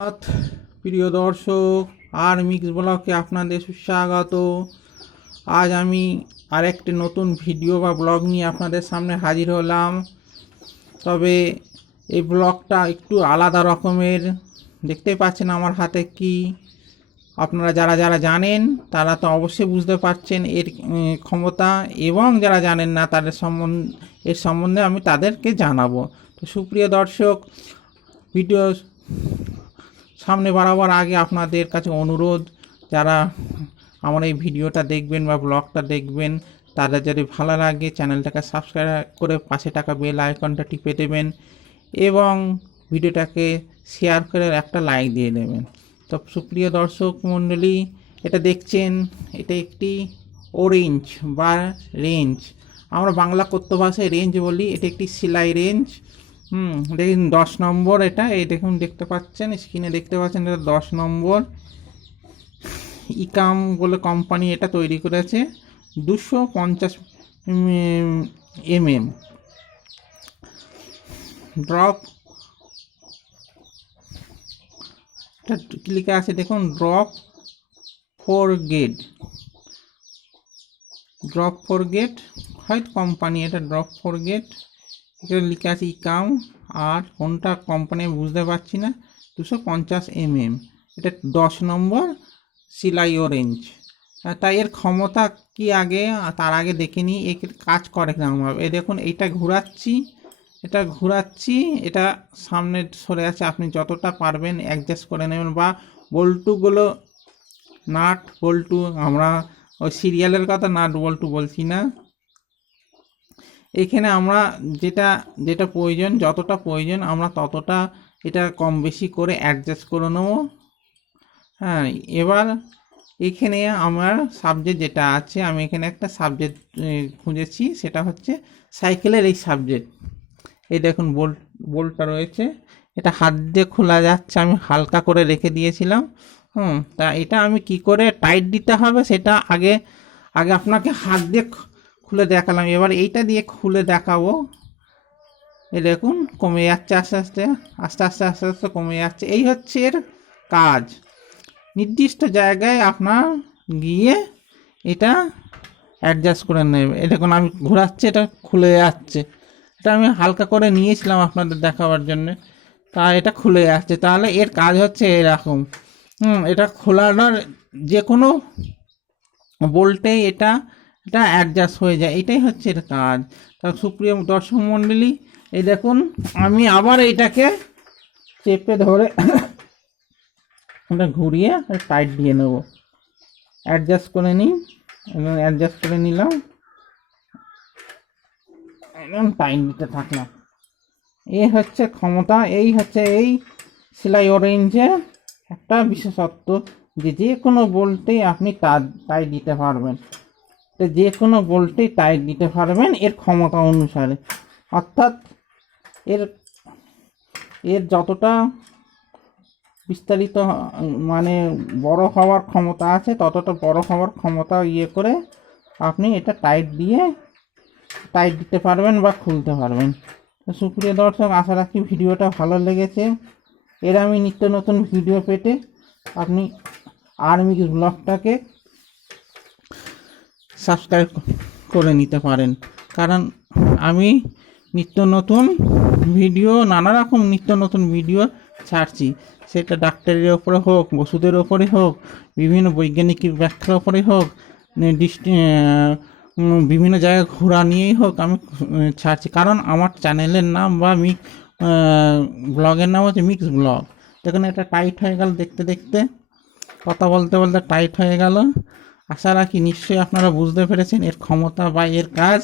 ধন্যবাদ। প্রিয় দর্শক, আর মিক্স ব্লগে আপনাদের সুস্বাগত। আজ আমি আরেকটি নতুন ভিডিও বা ব্লগ নিয়ে আপনাদের সামনে হাজির হলাম। তবে এই ব্লগটা একটু আলাদা রকমের। দেখতে পাচ্ছেন আমার হাতে কি। আপনারা যারা যারা জানেন তারা তো অবশ্যই বুঝতে পারছেন এর ক্ষমতা, এবং যারা জানেন না তাদের সম্বন্ধে আমি তাদেরকে জানাবো। তো সুপ্রিয় দর্শক, ভিডিও সামনে বাড়াবার আগে আপনাদের কাছে অনুরোধ, যারা আমার এই ভিডিওটা দেখবেন বা ব্লগটা দেখবেন, তাদের যদি ভালো লাগে চ্যানেলটাকে সাবস্ক্রাইব করে পাশে থাকা বেল আইকনটা টিপে দেবেন এবং ভিডিওটাকে শেয়ার করে একটা লাইক দিয়ে দেবেন। তো সুপ্রিয় দর্শক মণ্ডলী, এটা দেখছেন, এটা একটি অরেঞ্জ বা রেঞ্জ, আমরা বাংলা কথ্য ভাষায় রেঞ্জ বলি। এটা একটি সেলাই রেঞ্জ। দেখুন 10 নম্বর। এটা এই দেখুন, দেখতে পাচ্ছেন স্ক্রিনে, দেখতে পাচ্ছেন এটা 10 নম্বর। ইকাম বলে কোম্পানি এটা তৈরি করেছে। 250 mm ড্রপ। এটা লেখা আছে দেখুন, drop for get. Drop for get হয়তো কোম্পানি, এটা ড্রপ ফর গেট। এখানে লেখা আছে ইকাম, আর কোনটা কোম্পানি বুঝতে পারছি না। 250 mm, এটা 10 নম্বর সেলাই অরেঞ্জ। তাই এর ক্ষমতা কি আগে, তার আগে দেখে নিই এর কাজ করে কেমনভাবে। এই দেখুন, এটা ঘোরাচ্ছি, এটা সামনে সরে আছে। আপনি যতটা পারবেন অ্যাডজাস্ট করে নেবেন, বা বল্টুগুলো, নাট বল্টু, আমরা ওই সিরিয়ালের কথা নাট বল্টু বলছি না। এখানে আমরা যেটা যেটা প্রয়োজন, যতটা প্রয়োজন আমরা ততটা এটা কম বেশি করে অ্যাডজাস্ট করে নেব। হ্যাঁ, এবার এখানে আমার সাবজেক্ট যেটা আছে, আমি এখানে একটা সাবজেক্ট খুঁজেছি, সেটা হচ্ছে সাইকেলের এই সাবজেক্ট। এই দেখুন বোল্টটা রয়েছে, এটা হাত দিয়ে খোলা যাচ্ছে, আমি হালকা করে রেখে দিয়েছিলাম। তা এটা আমি কি করে টাইট দিতে হবে সেটা আগে আগে আপনাকে হাত দিয়ে খুলে দেখালাম। এবার এইটা দিয়ে খুলে দেখাবো। এই দেখুন কমে যাচ্ছে, আস্তে আস্তে আস্তে আস্তে আস্তে আস্তে কমে যাচ্ছে। এই হচ্ছে এর কাজ। নির্দিষ্ট জায়গায় আপনার গিয়ে এটা অ্যাডজাস্ট করে নেবে। এই দেখুন আমি ঘোরাচ্ছি, এটা খুলে যাচ্ছে। এটা আমি হালকা করে নিয়েছিলাম আপনাদের দেখাবার জন্য, তা এটা খুলে যাচ্ছে। তাহলে এর কাজ হচ্ছে এরকম। এটা খোলানোর যে কোনো বলতে এটা এটা অ্যাডজাস্ট হয়ে যায়, এটাই হচ্ছে এর কাজ। তা সুপ্রিয় দর্শক মণ্ডলী, এই দেখুন আমি আবার এইটাকে চেপে ধরে ওটা ঘুরিয়ে টাইট দিয়ে নেব, অ্যাডজাস্ট করে নিই এবং অ্যাডজাস্ট করে নিলাম, একদম টাইট দিতে থাকলাম। এই হচ্ছে ক্ষমতা, এই হচ্ছে এই সেলাই অরেঞ্জের একটা বিশেষত্ব, যে কোনো বলতেই আপনি টাইট দিতে পারবেন। যে কোনো বলতেই টাইট দিতে পারবেন এর ক্ষমতা অনুসারে। অর্থাৎ এর এর যতটা বিস্তারিত মানে বড় হওয়ার ক্ষমতা আছে, ততটা বড় হওয়ার ক্ষমতা করে আপনি এটা টাইট দিতে পারবেন বা খুলতে পারবেন। তো সুপ্রিয় দর্শক, আশা রাখি ভিডিওটা ভালো লেগেছে। এর আমি নিত্য নতুন ভিডিও পেতে আপনি আরমিক্স ব্লগটাকে সাবস্ক্রাইব করে নিতে পারেন, কারণ আমি নিত্য নতুন ভিডিও, নানা রকম নিত্য নতুন ভিডিও ছাড়ছি। সেটা ডাক্তারের ওপরে হোক, ওষুধের ওপরে হোক, বিভিন্ন বৈজ্ঞানিক ব্যাখ্যার ওপরে হোক, বিভিন্ন জায়গায় ঘোরা নিয়েই হোক, আমি ছাড়ছি। কারণ আমার চ্যানেলের নাম বা ব্লগের নাম হচ্ছে মিক্স ব্লগ। দেখুন এটা টাইট হয়ে গেল, দেখতে দেখতে কথা বলতে বলতে টাইট হয়ে গেল। আশা রাখি নিশ্চয়ই আপনারা বুঝতে পেরেছেন এর ক্ষমতা বা এর কাজ।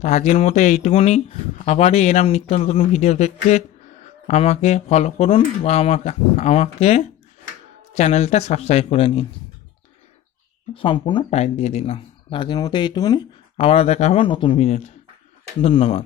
তো আজকের মতো এইটুকুনি। আবারই এরম নিত্য নতুন ভিডিও দেখতে আমাকে ফলো করুন বা আমাকে চ্যানেলটা সাবস্ক্রাইব করে নিন। সম্পূর্ণ টাইট দিয়ে দিলাম। আজকের মতো এইটুকুনি, আবার দেখা হবে নতুন ভিডিওতে। ধন্যবাদ।